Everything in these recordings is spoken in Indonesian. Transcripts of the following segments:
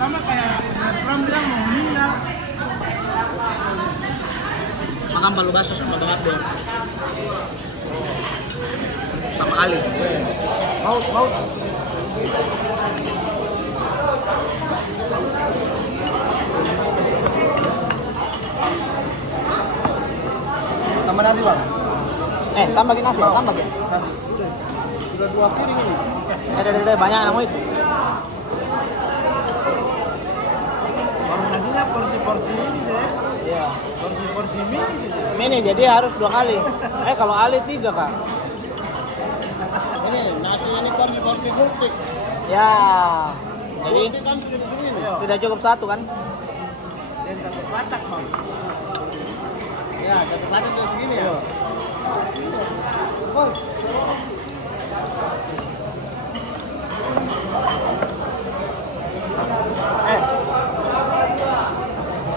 sama kayak Trump bilang mau meninggal. Makan palu baso sama Bang Abdul. Sama Ali. Mau. Tambah nasi bang. Tambahin nasi, tambahin. Nasi. Sudah 2 piring ini. Ada banyak yang mau itu. Baru nasinya porsi-porsi ini deh. Iya. Porsi-porsi mini gitu. Mini jadi harus 2 kali. Kalau Ali 3 kak. Ini nasi ini porsi multi. Ya. Jadi Ini kan segini. tidak cukup 1 kan? Dan 1 kotak bang. Ya 1 kotak tuh segini ya. Oh.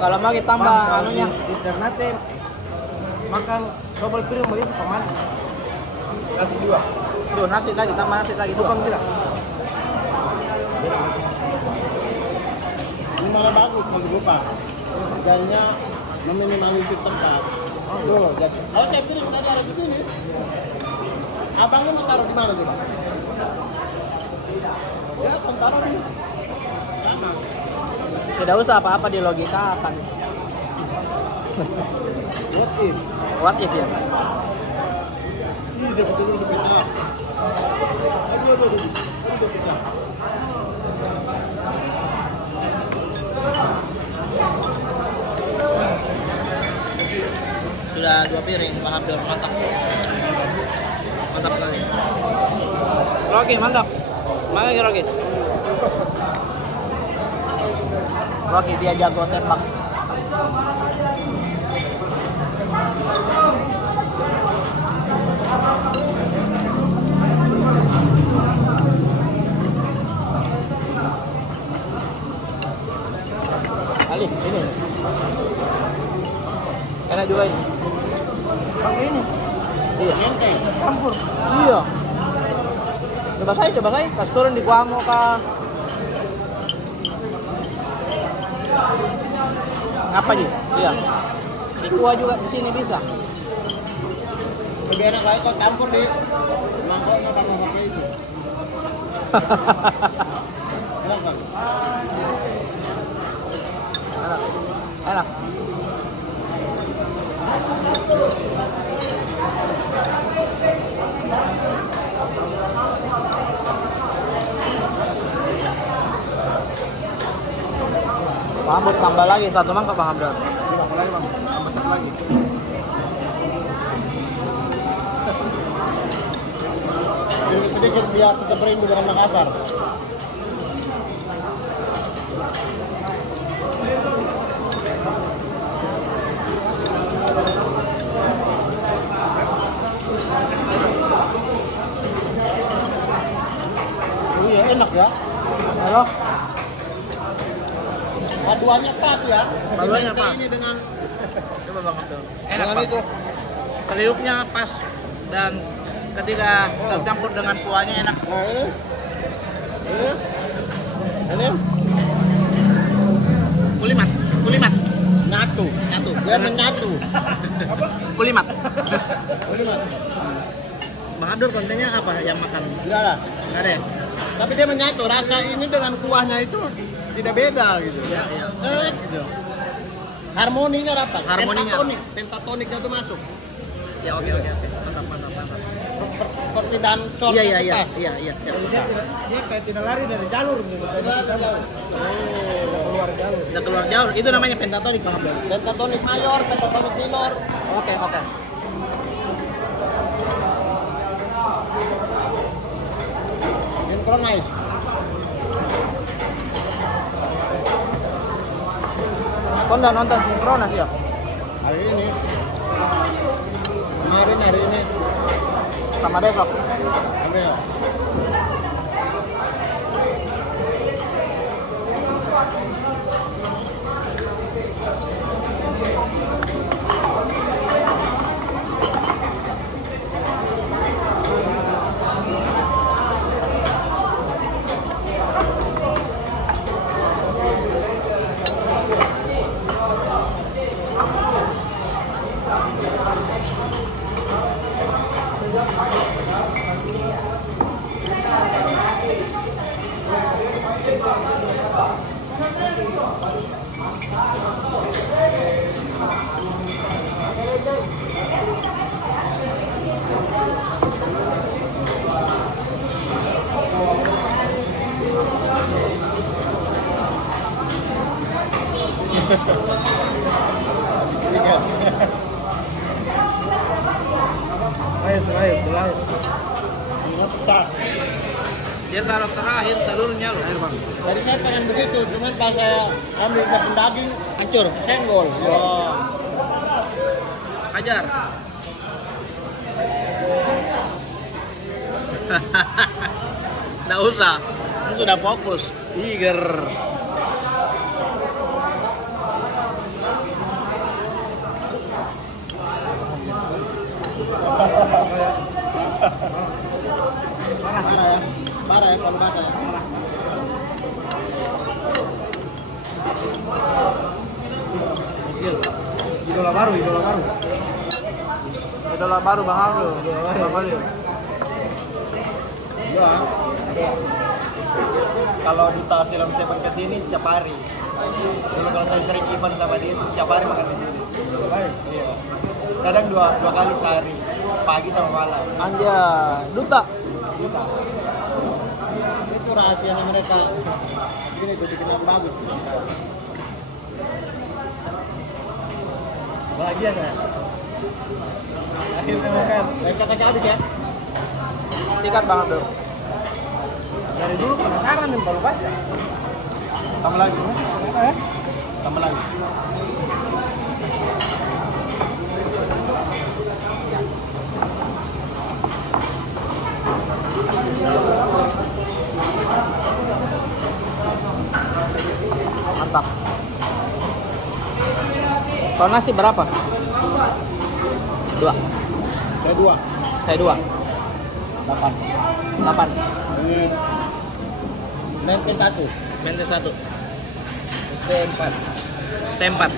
Kalau mau kita tambah anunya. Alternatif makan double piring begitu paman. Nasi 2. Tuh nasi lagi, tambah nasi lagi 2. Bukan tidak. Ini malah bagus bagi lupa. Kerjanya meminimalisir tempat. Tuh, jadi. Oke, piring kita taruh di sini. Abangnya mau taruh di mana tuh, Bang? Ya, taruh di sama. Tidak usah apa-apa di logikakan. What if ya? Ini sebetulnya lebih pecah. Aduh. Sudah 2 piring, Bang Abdul, mantap. Mantap sekali. Rogi, mantap. Mana lagi Rogi? Rogi dia jago tembak. Ali, ini. Enak juga ini. Pakai ini. Iya. Menteng. Campur. Iya. Coba saya. Pas turun di Kuamo kah? Ngapa Ji? Iya. Di kuah juga di sini bisa. Lebih enak lagi kalau campur di mangkok nggak pakai itu. Enak kan? Enak. Rambut tambah lagi 1 mangkok Bang Abdul. Tambah lagi bang, tambah 1 lagi. Sedikit biar kita berindu dengan Makassar. Iya enak ya. Halo. Paduannya pas ya. Paduannya pas. Ini dengan Coba Bang Abdul. Enak dengan Pak. itu. Kriuknya pas dan ketika tercampur dengan kuahnya enak. Nah ini Kulimat. nyatu. Dia menyatu. Apa? Kulimat. Kulimat. Bang Abdul kontennya apa yang makan? Enggak lah. Nggak ada ya? Tapi dia menyatu. Rasa ini dengan kuahnya itu tidak beda gitu. Iya. Gitu. Harmoninya dapat. Harmoninya. Pentatoniknya itu masuk. Ya oke. Mantap. Seperti dancor. Iya, siap. Dia kayak tidak lari dari jalur gitu. Udah keluar jalur. Itu namanya pentatonik Bang Abdul. Pentatonik mayor, pentatonik minor. Oke. Synchronize. Nonton sinkronas ya. Hari ini. Kemarin hari ini. Sama besok. Ada. Ayo. Ini pecah. Dia taruh terakhir telurnya loh. Air bang. Tadi saya pengen begitu, cuman pas saya ambil daging daging hancur, senggol. Oh. Ajar. Nggak usah, ini sudah fokus. Tiger. Parah ya kalau basah. Idola baru. Idola baru Bang Aldo. Idola baru. Iya. Kalau Duta Film 7 kesini setiap hari. Dulu kalau saya sering event sama dia itu setiap hari makan di sini. Iya. Kadang dua kali sehari, pagi sama malam. Anjay, Duta. Itu rahasianya mereka. Ini tuh bikin aku bagus. Bahagia saya. Akhirnya makan. Kakak habis ya. Sikat Bang Aldo. Dari dulu penasaran nih baru baca. Tambah lagi. Tambah lagi. Mantap. Kalau nasi berapa? 2. Saya dua. Saya 2. 8. 8. Ini maintain satu. Mente 1. ST4. Setempat.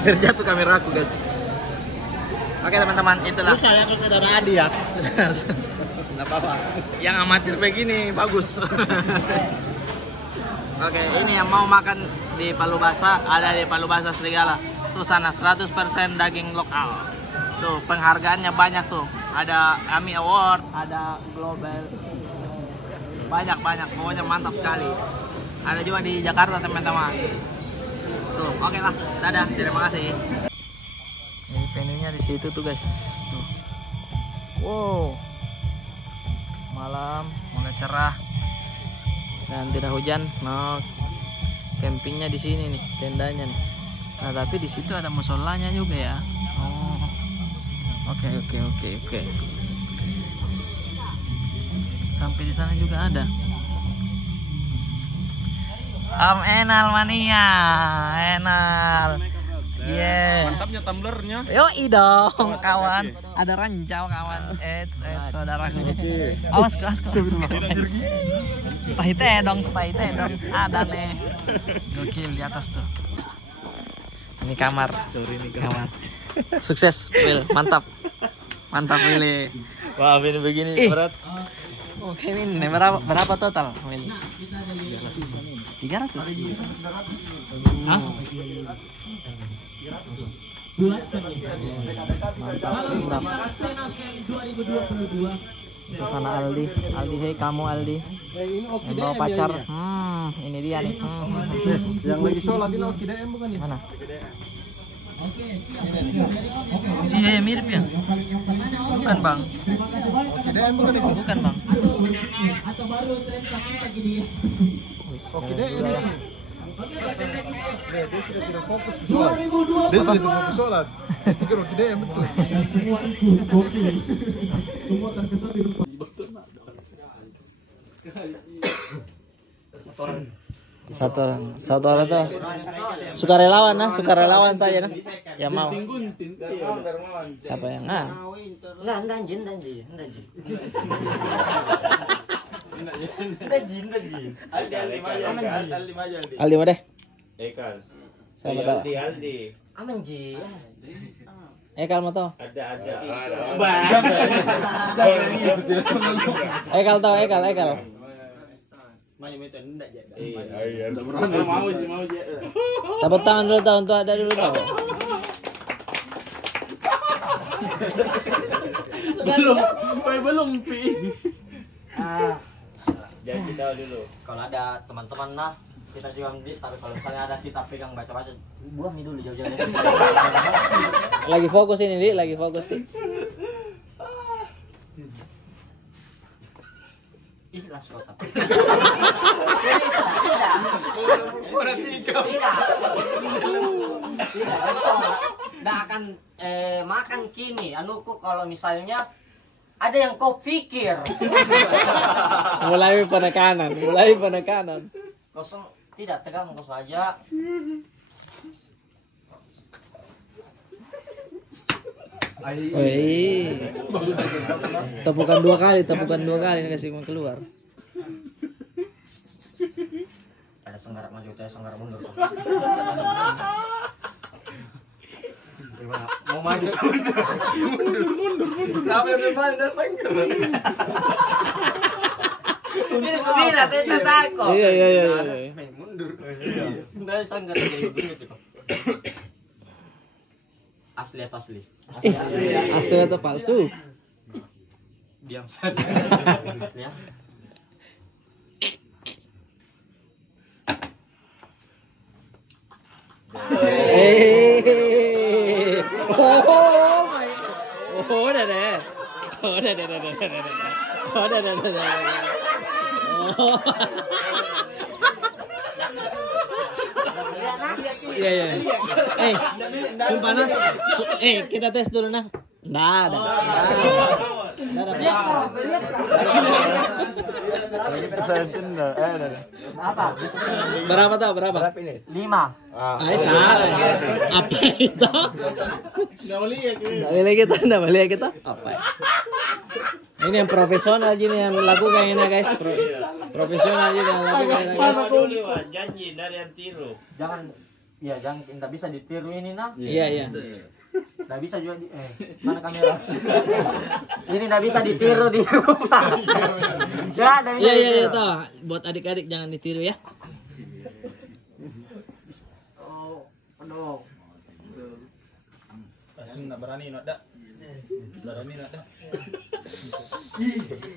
Biar jatuh kamera aku guys. Oke teman-teman, itulah. Susah ya kalau ada Adi ya. Nggak apa-apa. Yang amatir begini bagus. Oke, ini yang mau makan di Palu Basah, ada di Palu Basah Serigala. Tuh sana 100% daging lokal. Tuh penghargaannya banyak tuh. Ada AMI Award, ada Global. Banyak. Pokoknya mantap sekali. Ada juga di Jakarta teman-teman. Tuh, oke lah. Dadah, terima kasih. Ini venunya di situ tuh guys. Tuh. Wow. Malam mulai cerah dan tidak hujan. Nah, campingnya di sini nih, tendanya nih. Nah, tapi di situ ada musolanya juga ya. Oh. Oke. Sampai di sana juga ada. Enal mania, Enal. Yeah. Mantapnya tumblernya. Yoi dong kawan. Ada ranjau kawan. Saudaraku. Awas kok. Stay dong. Ada nih. Gokil di atas tuh. Ini kamar. Kamar. Sukses, Will. Mantap. Will. Wah, ini begini berat. Oke, Min. Berapa total, Will? 300. Hah? Mantap. Itu sana Aldi, hei kamu Aldi. Yang bawa pacar. Ini dia nih. Yang lagi sholat ini OKDM bukan ya? Mana? Iya, mirip ya. Bukan bang. OKDM bukan itu. Bukan bang. OKDM ya. Dia sudah tidak fokus sholat. Dia sudah tidak fokus sholat. Pikir OKDM betul. Satu orang tuh sukarelawan saja nah. Ya mau. Siapa yang Aldi mah deh. Ekal. Siapa tahu? Aldi. Ekal mau tahu? Ada. Ekal tahu Ekal. Mau je. Tepuk tangan dulu tahu untuk ada dulu tahu. Belum pi. Jangan kita dulu. Kalau ada teman-teman lah kita juga ambil, tapi kalau misalnya ada kita pegang baca-baca, buang nih dulu jauh-jauh. Lagi fokus ini, Di. Lagi fokus, Di. Ikhlas kok tapi. Tidak. Tidak akan makan kini. Anuku kalau misalnya ada yang kau pikir. Mulai penekanan. Kosong tidak tegang kau saja. Woi. Tepukan dua kali ini kasih mau keluar. Ada senggarak maju, ada senggarak mundur. Gimana? Mau maju mundur. Sampai memang ada sengker. Ini begini, saya takut. Iya. Mundur. Dari sanggar jadi begini tuh. Asli atau asli? Asli atau palsu? Diam saja. Asli ya. Iya. Sumpah nah. Kita tes dulu nah. Nggak ada. Berapa tau? Berapa? 5. Salah. Apa itu? Nggak boleh kita. Apa? Ini yang profesional gini yang melakukan ini guys. Profesional gini yang melakukan ini guys. Janji dari yang tiru. Jangan tidak bisa ditiru ini nah. Iya. Tidak bisa juga mana kamera? Ini tidak bisa ditiru di rumah. Iya tahu. Buat adik-adik jangan ditiru ya. Oh, aduh. Langsung nggak berani ada.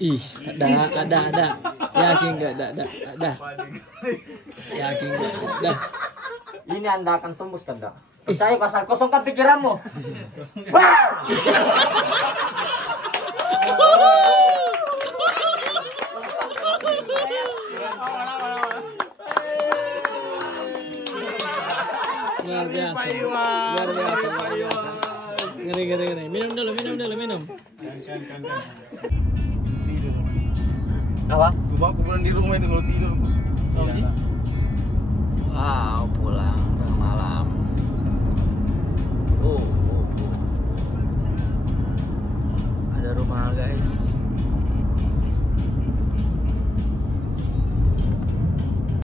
Ih, ada. Yakin enggak ada. Yakin enggak ada. Ini Anda akan tembus kan enggak? Percaya pasal kosongkan pikiranmu. Wah! Luar biasa. Ngeri. Minum dulu. Apa? Coba aku pulang di rumah itu kalau tidur. Wow.